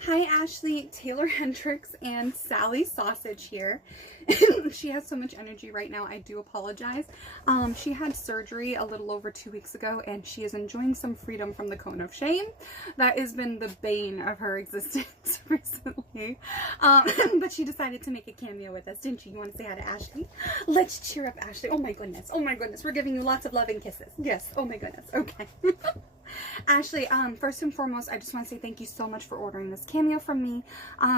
Hi Ashley, Taeler Hendrix and Sally Sausage here. She has so much energy right now, I do apologize. She had surgery a little over 2 weeks ago and she is enjoying some freedom from the cone of shame. That has been the bane of her existence recently. But she decided to make a cameo with us, didn't you? You want to say hi to Ashley? Let's cheer up Ashley. Oh my goodness, we're giving you lots of love and kisses. Yes, oh my goodness, okay. Ashley, first and foremost, I just want to say thank you so much for ordering this cameo from me,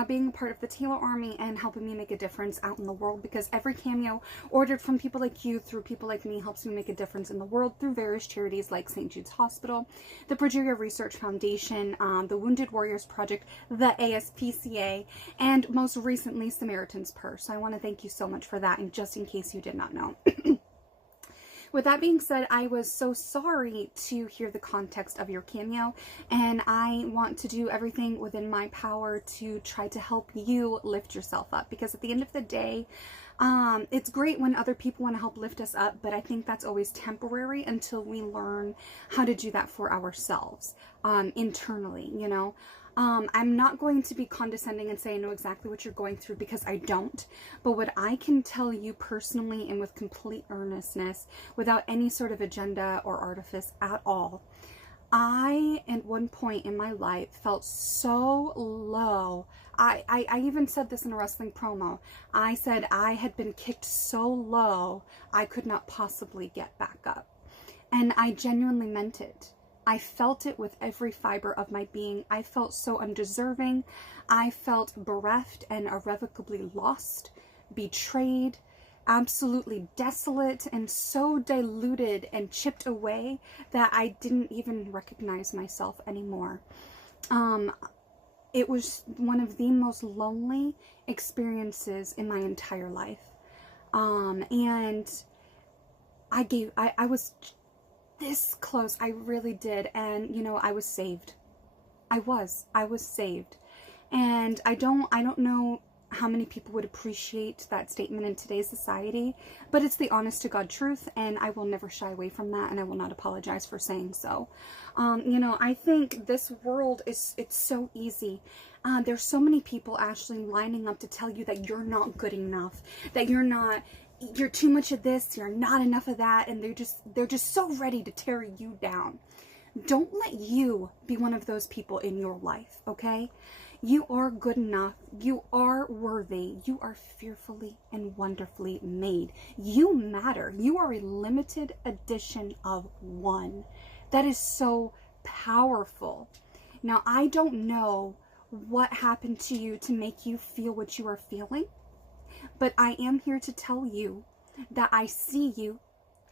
being a part of the Taeler Army and helping me make a difference out in the world, because every cameo ordered from people like you through people like me helps me make a difference in the world through various charities like St. Jude's Hospital, the Progeria Research Foundation, the Wounded Warriors Project, the ASPCA, and most recently Samaritan's Purse. So I want to thank you so much for that, and just in case you did not know. With that being said, I was so sorry to hear the context of your cameo, and I want to do everything within my power to try to help you lift yourself up, because at the end of the day, it's great when other people want to help lift us up, but I think that's always temporary until we learn how to do that for ourselves, internally, you know. I'm not going to be condescending and say I know exactly what you're going through, because I don't. But what I can tell you personally and with complete earnestness, without any sort of agenda or artifice at all, I, at one point in my life, felt so low. I even said this in a wrestling promo. I said I had been kicked so low, I could not possibly get back up. And I genuinely meant it. I felt it with every fiber of my being. I felt so undeserving. I felt bereft and irrevocably lost, betrayed, absolutely desolate, and so diluted and chipped away that I didn't even recognize myself anymore. It was one of the most lonely experiences in my entire life. And I was this close. I really did. And you know, I was saved. I was saved. And I don't know how many people would appreciate that statement in today's society, but it's the honest to God truth, and I will never shy away from that, and I will not apologize for saying so. You know, I think this world it's so easy. There's so many people, Ashley, lining up to tell you that you're not good enough, that you're too much of this, you're not enough of that, and they're just so ready to tear you down. Don't let you be one of those people in your life, okay? You are good enough. You are worthy. You are fearfully and wonderfully made. You matter. You are a limited edition of one. That is so powerful. Now, I don't know what happened to you to make you feel what you are feeling, but I am here to tell you that I see you,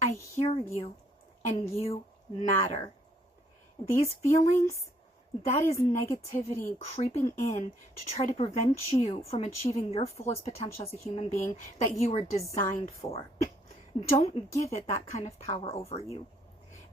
I hear you, and you matter. These feelings, that is negativity creeping in to try to prevent you from achieving your fullest potential as a human being that you were designed for. Don't give it that kind of power over you.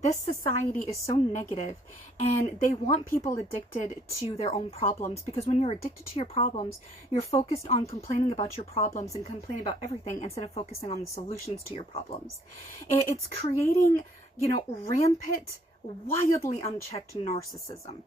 This society is so negative, and they want people addicted to their own problems, because when you're addicted to your problems, you're focused on complaining about your problems and complaining about everything instead of focusing on the solutions to your problems. It's creating, you know, rampant, wildly unchecked narcissism.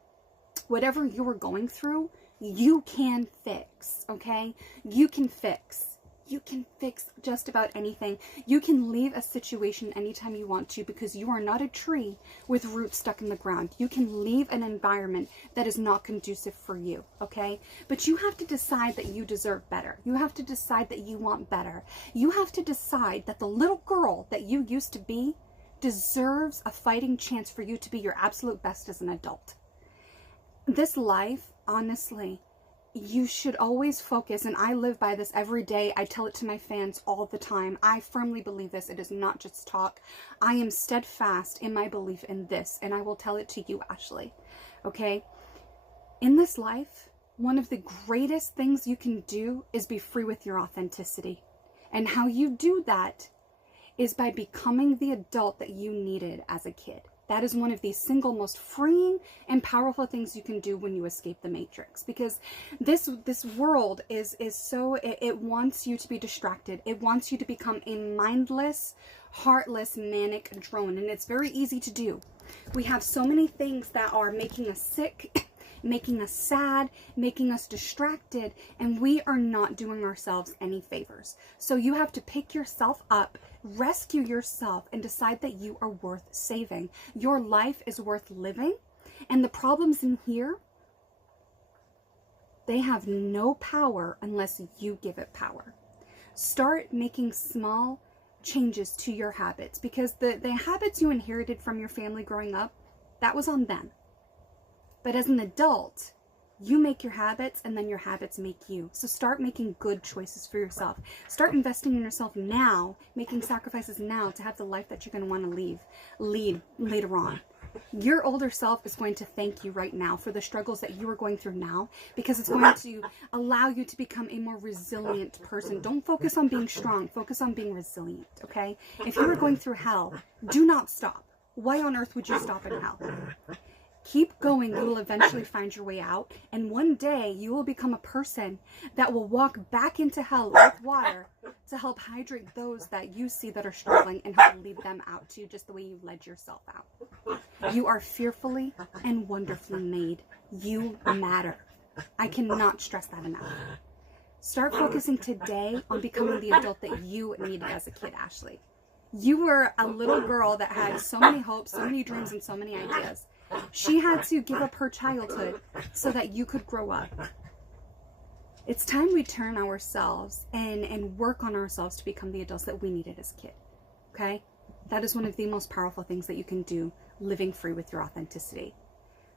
Whatever you're going through, you can fix, okay? You can fix. You can fix just about anything. You can leave a situation anytime you want to, because you are not a tree with roots stuck in the ground. You can leave an environment that is not conducive for you, okay? But you have to decide that you deserve better. You have to decide that you want better. You have to decide that the little girl that you used to be deserves a fighting chance for you to be your absolute best as an adult. This life, honestly, you should always focus, and I live by this every day. I tell it to my fans all the time. I firmly believe this. It is not just talk. I am steadfast in my belief in this, and I will tell it to you, Ashley. Okay? In this life, one of the greatest things you can do is be free with your authenticity. And how you do that is by becoming the adult that you needed as a kid. That is one of the single most freeing and powerful things you can do when you escape the matrix, because this world is so, it wants you to be distracted. It wants you to become a mindless, heartless, manic drone, and it's very easy to do. We have so many things that are making us sick making us sad, making us distracted, and we are not doing ourselves any favors. So you have to pick yourself up, rescue yourself, and decide that you are worth saving. Your life is worth living, and the problems in here, they have no power unless you give it power. Start making small changes to your habits, because the habits you inherited from your family growing up, that was on them. But as an adult, you make your habits, and then your habits make you. So start making good choices for yourself. Start investing in yourself now, making sacrifices now to have the life that you're going to want to lead later on. Your older self is going to thank you right now for the struggles that you are going through now, because it's going to allow you to become a more resilient person. Don't focus on being strong. Focus on being resilient, okay? If you are going through hell, do not stop. Why on earth would you stop in hell? Keep going. You will eventually find your way out. And one day you will become a person that will walk back into hell with water to help hydrate those that you see that are struggling and help lead them out too, just the way you led yourself out. You are fearfully and wonderfully made. You matter. I cannot stress that enough. Start focusing today on becoming the adult that you needed as a kid, Ashley. You were a little girl that had so many hopes, so many dreams, and so many ideas. She had to give up her childhood so that you could grow up. It's time we turn ourselves and work on ourselves to become the adults that we needed as a kid. Okay? That is one of the most powerful things that you can do, living free with your authenticity.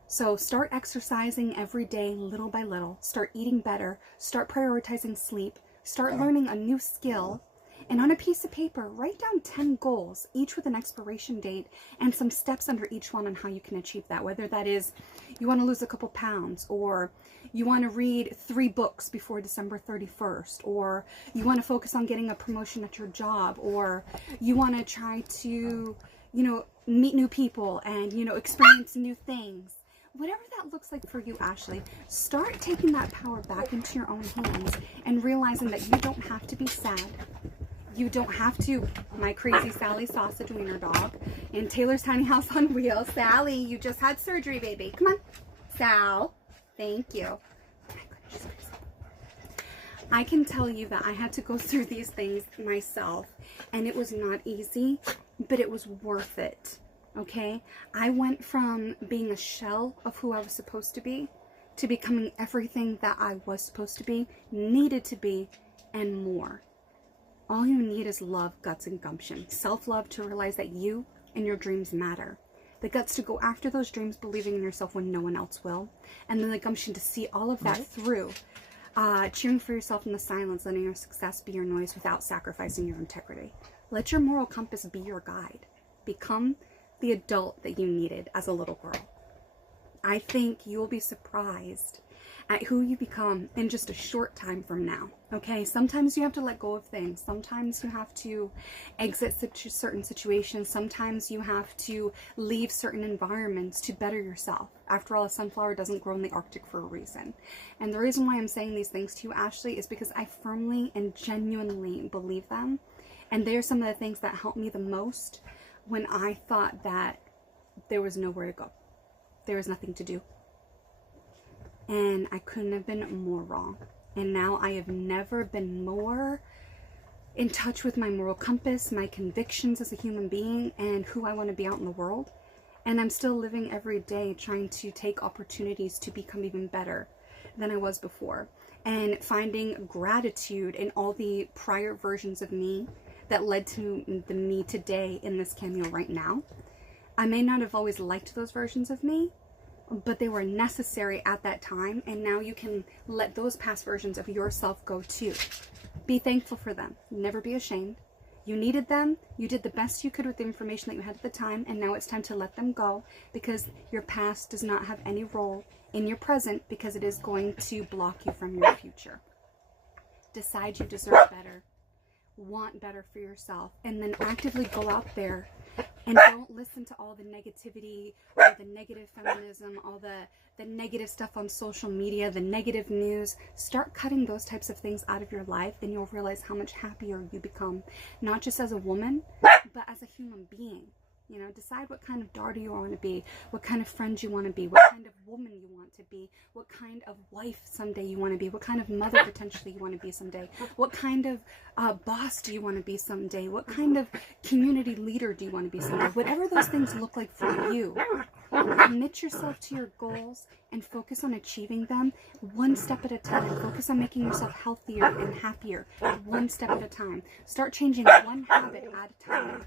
So start exercising every day, little by little. Start eating better. Start prioritizing sleep. Start learning a new skill. And on a piece of paper, write down 10 goals, each with an expiration date, and some steps under each one on how you can achieve that. Whether that is you want to lose a couple pounds, or you want to read 3 books before December 31st, or you want to focus on getting a promotion at your job, or you want to try to, meet new people and, experience new things. Whatever that looks like for you, Ashley, start taking that power back into your own hands and realizing that you don't have to be sad. You don't have to. My crazy Sally Sausage Wiener dog in Taylor's tiny house on wheels. Sally, you just had surgery, baby. Come on. Sal. Thank you. I can tell you that I had to go through these things myself, and it was not easy, but it was worth it. Okay? I went from being a shell of who I was supposed to be to becoming everything that I was supposed to be, needed to be, and more. All you need is love, guts, and gumption. Self-love to realize that you and your dreams matter. The guts to go after those dreams, believing in yourself when no one else will. And then the gumption to see all of that through. Cheering for yourself in the silence, letting your success be your noise without sacrificing your integrity. Let your moral compass be your guide. Become the adult that you needed as a little girl. I think you'll be surprised at who you become in just a short time from now. Okay, sometimes you have to let go of things. Sometimes you have to exit certain situations. Sometimes you have to leave certain environments to better yourself. After all, a sunflower doesn't grow in the Arctic for a reason. And the reason why I'm saying these things to you, Ashley, is because I firmly and genuinely believe them. And they're some of the things that helped me the most when I thought that there was nowhere to go. There was nothing to do. And I couldn't have been more wrong. And now I have never been more in touch with my moral compass, my convictions as a human being, and who I want to be out in the world. And I'm still living every day trying to take opportunities to become even better than I was before. And finding gratitude in all the prior versions of me that led to the me today in this Cameo right now. I may not have always liked those versions of me, but they were necessary at that time, and now you can let those past versions of yourself go too. Be thankful for them. Never be ashamed. You needed them. You did the best you could with the information that you had at the time, and now it's time to let them go, because your past does not have any role in your present, because it is going to block you from your future. Decide you deserve better. Want better for yourself, and then actively go out there and don't listen to all the negativity, or the negative feminism, all the negative stuff on social media, the negative news. Start cutting those types of things out of your life, and you'll realize how much happier you become, not just as a woman, but as a human being. You know, decide what kind of daughter you want to be, what kind of friend you want to be, what kind of woman you want to be, what kind of wife someday you want to be, what kind of mother potentially you want to be someday, what kind of boss do you want to be someday, what kind of community leader do you want to be someday. Whatever those things look like for you, commit yourself to your goals and focus on achieving them one step at a time. Focus on making yourself healthier and happier one step at a time. Start changing one habit at a time.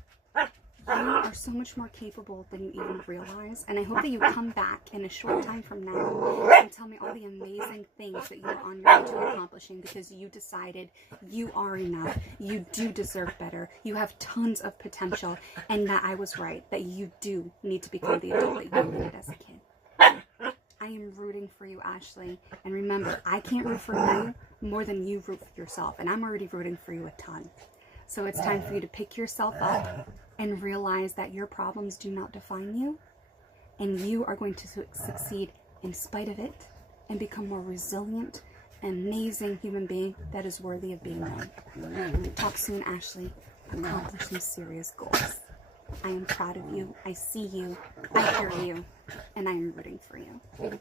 You are so much more capable than you even realize, and I hope that you come back in a short time from now and tell me all the amazing things that you're on your way to accomplishing, because you decided you are enough, you do deserve better, you have tons of potential, and that I was right, that you do need to become the adult that you wanted as a kid. I am rooting for you, Ashley, and remember, I can't root for you more than you root for yourself, and I'm already rooting for you a ton. So it's time for you to pick yourself up and realize that your problems do not define you, and you are going to succeed in spite of it and become more resilient, amazing human being that is worthy of being known. Talk soon, Ashley. Accomplish some serious goals. I am proud of you. I see you. I hear you. And I am rooting for you.